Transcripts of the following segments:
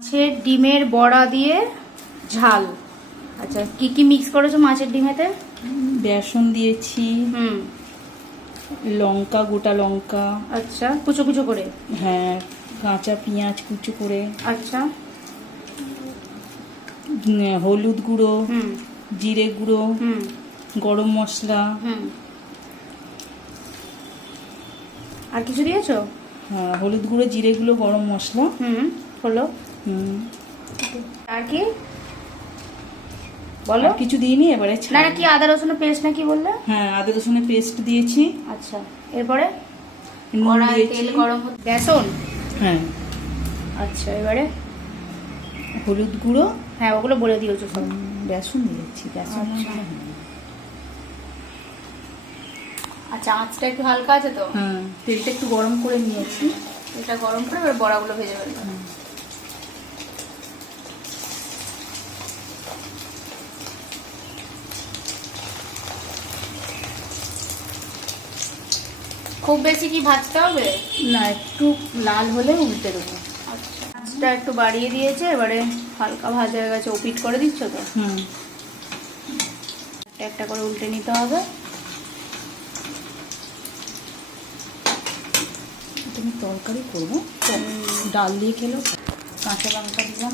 মাছের ডিমের বড়া দিয়ে ঝাল। আচ্ছা, কি কি মিক্স করেছো মাছের ডিমেতে? বেসন দিয়েছি, লঙ্কা, গোটা লঙ্কা, আচ্ছা, কুচো কুচো করে। হ্যাঁ, কাঁচা পেঁয়াজ কুচো করে, আচ্ছা, হলুদ গুঁড়ো, হুম জিরে গুঁড়ো, হুম গরম মশলা, হুম আর কিছু দিয়েছো? হ্যাঁ, হলুদ গুঁড়ো, জিরে গুঁড়ো, গরম মশলা। হলো। আর কি বলো? আর কিছু দিইনি। এবারে না কি আদা রসুনের পেস্ট নাকি বললে? হ্যাঁ, আদা রসুনের পেস্ট দিয়েছি। আচ্ছা, এরপরে নুন দিয়েছি, তেল গরম, বেসন। হ্যাঁ, আচ্ছা, এবারে হলুদ গুঁড়ো, হ্যাঁ ওগুলো বলে দিয়েছো সব। বেসন দিয়েছি, বেসন। আচ্ছা, আঁচটা একটু হালকা আছে তো? হ্যাঁ, তেলটা একটু গরম করে নিয়েছি। এটা গরম করে এবার বড়াগুলো ভেজে ফেলবো। খুব বেশি কি ভাজতে হবে না, একটু লাল হলে উল্টে দেবো। আচ্ছা, আঁচটা একটু বাড়িয়ে দিয়েছে, এবারে হালকা ভাজা হয়ে গেছে। ওপিট করে দিচ্ছ তো? একটা একটা করে উল্টে নিতে হবে। তুমি তরকারি করবো, ডাল দিয়ে খেলো। কাঁচা লঙ্কা দিলাম,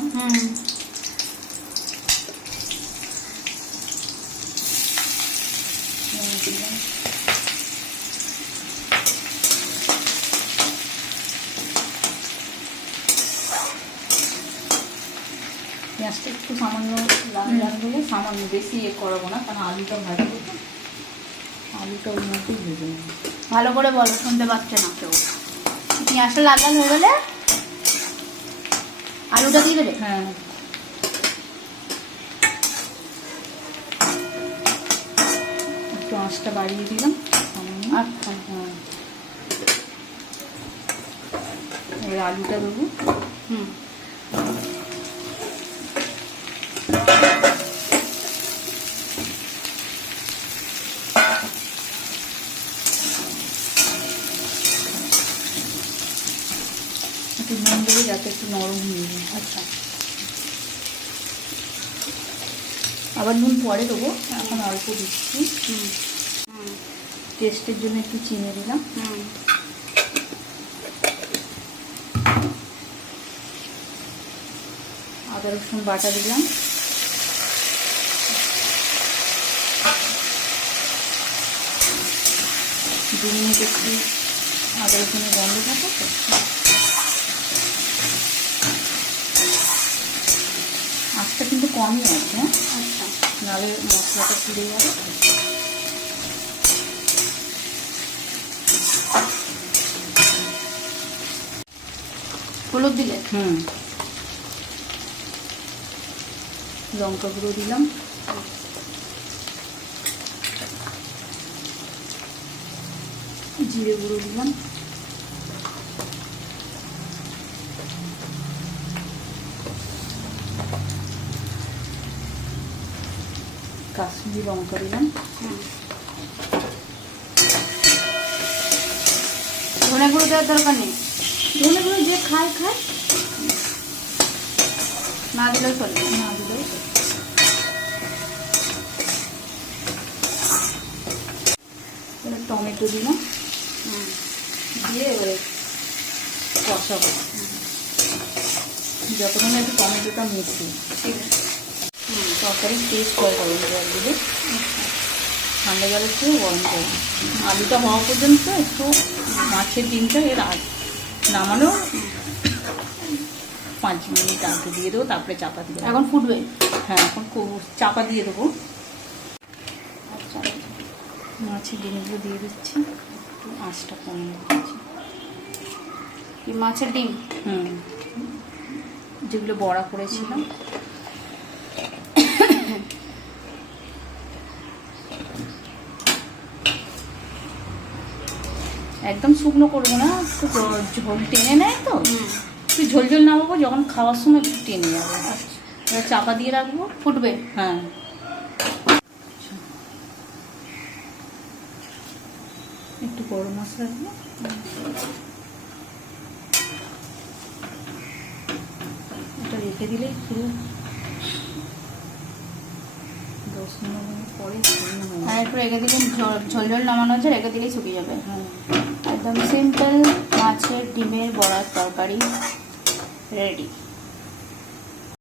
দিলাম, পেঁয়াজটা একটু সামান্য লাল লাল হলে, সামান্য বেশি করাবো না, কারণ আলুটা ভাজবো তো। আলুটা ওর মধ্যেই ভেজে নেবো। ভালো করে বলো, শুনতে পাচ্ছে না কেউ। পেঁয়াজটা লাল লাল হয়ে গেলে আলুটা দিয়ে দেবে? হ্যাঁ, একটু আঁচটা বাড়িয়ে দিলাম সামান্য। আচ্ছা, হ্যাঁ, এবার আলুটা দেবো। হুম একটু নুন দেবো যাতে একটু নরম হয়ে যায়। আচ্ছা, আবার নুন পরে দেবো, এখন অল্প দিচ্ছি। হুম টেস্টের জন্য একটু চিনি দিলাম। হুম আদা রসুন বাটা দিলাম। দু মিনিট একটু আদা রসুনের গন্ধ থাকে তো। আঁচটা কিন্তু কমই আছে, হ্যাঁ, আচ্ছা, নাহলে মশলাটা পুড়ে যাবে। হলুদ দিলে? লঙ্কা গুঁড়ো দিলাম, জিরে গুঁড়ো দিলাম, কাশ্মীরি লঙ্কা দিলাম, ধনে গুঁড়ো দেওয়ার দরকার নেই? ধনে গুঁড়ো যে খায় খায়, না দিলেও চলবে? না দিলেও চলবে। এবার টমেটো দিলাম, দিয়ে এবারে কষাবো যতক্ষণ একটু টমেটোটা মিশি। ঠিক আছে। তরকারি টেস্ট হয় গরম জল দিলে, ঠান্ডা জলের চেয়ে গরম জল। আলুটা হওয়া পর্যন্ত একটু মাছের ডিমটা এর নামানো 5 মিনিট আগে দিয়ে দেবো, তারপরে চাপা দিয়ে দেবো। এখন ফুটবে? হ্যাঁ, এখন চাপা দিয়ে দেবো। আচ্ছা, মাছের ডিমগুলো দিয়ে দিচ্ছি, একটু আঁচটা কমিয়ে দিচ্ছি। কি মাছের ডিম? যেগুলো বড়া করেছিলাম। একদম শুকনো করবো না, একটু ঝোল টেনে নেয় তো, একটু ঝোল ঝোল নামাবো, যখন খাওয়ার সময় একটু টেনে যাবে। এবার চাপা দিয়ে রাখবো, ফুটবে? হ্যাঁ। একটু গরম মশলা দেবো, রেখে দিলেই পুরো 10 মিনিট পরে আর একটু রেখে দিলে ঝোল ঝোল নামানো হচ্ছে, রেখে দিলেই শুকিয়ে যাবে। হ্যাঁ, একদম সিম্পল মাছের ডিমের বড়ার তরকারি রেডি।